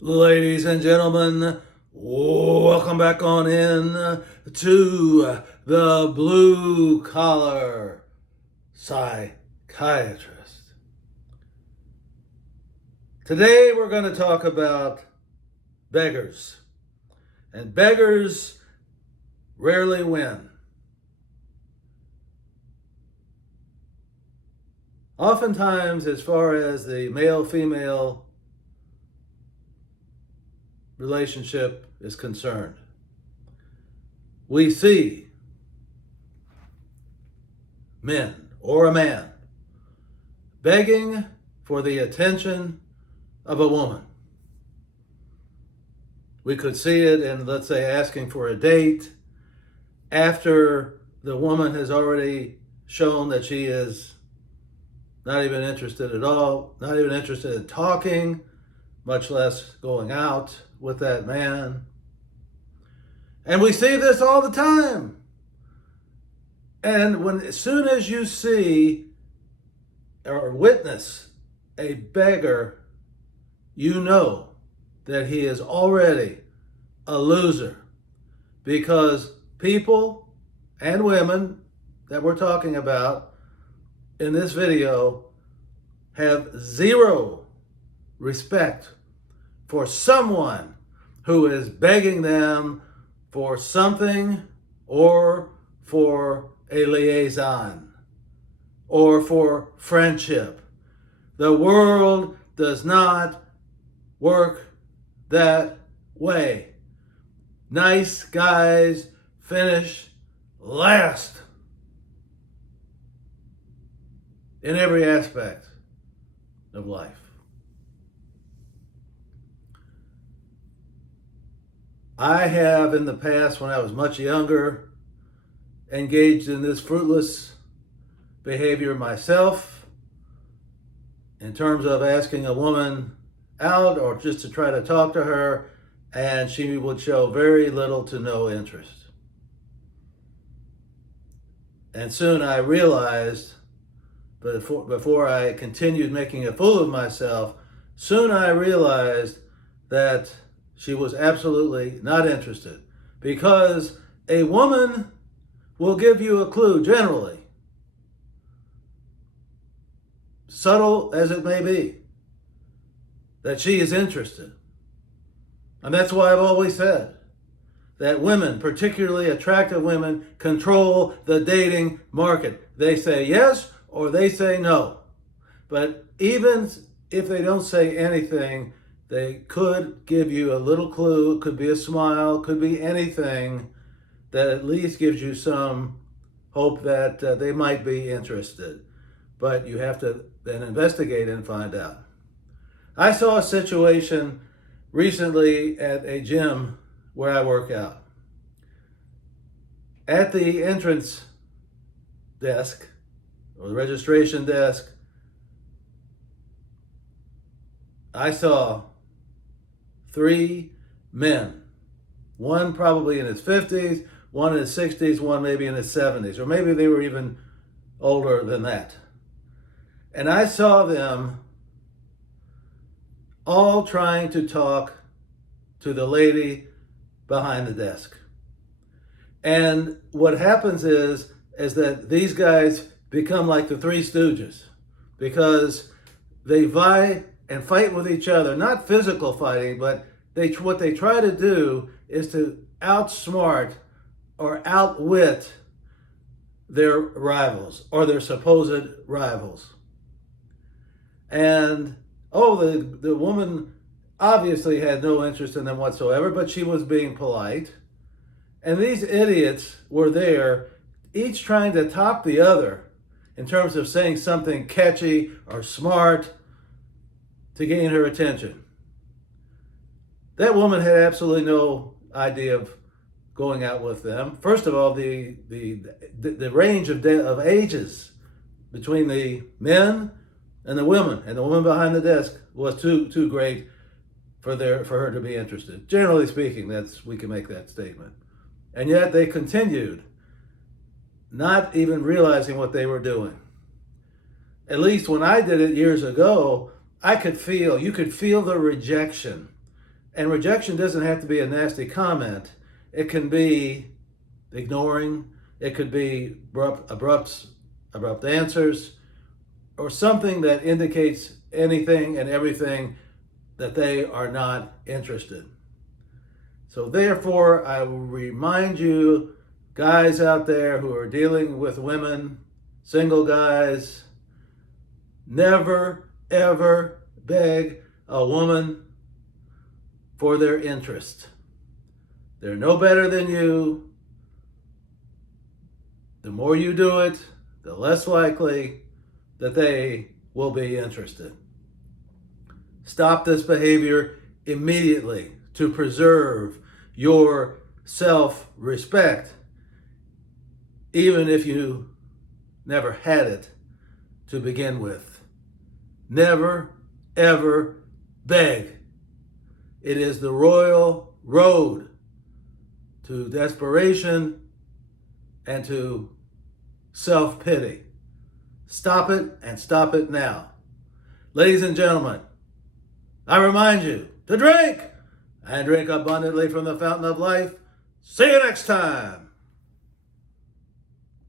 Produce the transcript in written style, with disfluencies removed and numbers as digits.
Ladies and gentlemen, welcome back on in to the Blue Collar Psychiatrist. Today we're going to talk about beggars. And beggars rarely win. Oftentimes, as far as the male-female relationship is concerned, we see men or a man begging for the attention of a woman. We could see it in, let's say, asking for a date after the woman has already shown that she is not even interested at all, not even interested in talking, much less going out with that man. And we see this all the time. And as soon as you see or witness a beggar, you know that he is already a loser, because people and women that we're talking about in this video have zero respect for someone who is begging them for something, or for a liaison, or for friendship. The world does not work that way. Nice guys finish last in every aspect of life. I have in the past, when I was much younger, engaged in this fruitless behavior myself, in terms of asking a woman out or just to try to talk to her, and she would show very little to no interest. And soon I realized, before I continued making a fool of myself, soon I realized that she was absolutely not interested, because a woman will give you a clue, generally, subtle as it may be, that she is interested. And that's why I've always said that women, particularly attractive women, control the dating market. They say yes or they say no. But even if they don't say anything, they could give you a little clue. It could be a smile, could be anything that at least gives you some hope that they might be interested. But you have to then investigate and find out. I saw a situation recently at a gym where I work out. At the entrance desk, or the registration desk, I saw 3 men. One probably in his 50s, one in his 60s, one maybe in his 70s, or maybe they were even older than that. And I saw them all trying to talk to the lady behind the desk. And what happens is that these guys become like the Three Stooges, because they vie and fight with each other, not physical fighting, but what they try to do is to outsmart or outwit their rivals, or their supposed rivals. And the woman obviously had no interest in them whatsoever, but she was being polite. And these idiots were there, each trying to top the other in terms of saying something catchy or smart to gain her attention. That woman had absolutely no idea of going out with them. First of all, the range of ages between the men and the woman behind the desk was too great for her to be interested. Generally speaking, we can make that statement. And yet they continued, not even realizing what they were doing. At least when I did it years ago, you could feel the rejection And rejection doesn't have to be a nasty comment. It can be ignoring. It could be abrupt answers, or something that indicates anything and everything that they are not interested. So therefore, I will remind you, guys out there who are dealing with women, single guys, never, ever beg a woman for their interest. They're no better than you. The more you do it, the less likely that they will be interested. Stop this behavior immediately to preserve your self-respect, even if you never had it to begin with. Never, ever beg. It is the royal road to desperation and to self-pity. Stop it, and stop it now. Ladies and gentlemen, I remind you to drink, and drink abundantly from the fountain of life. See you next time.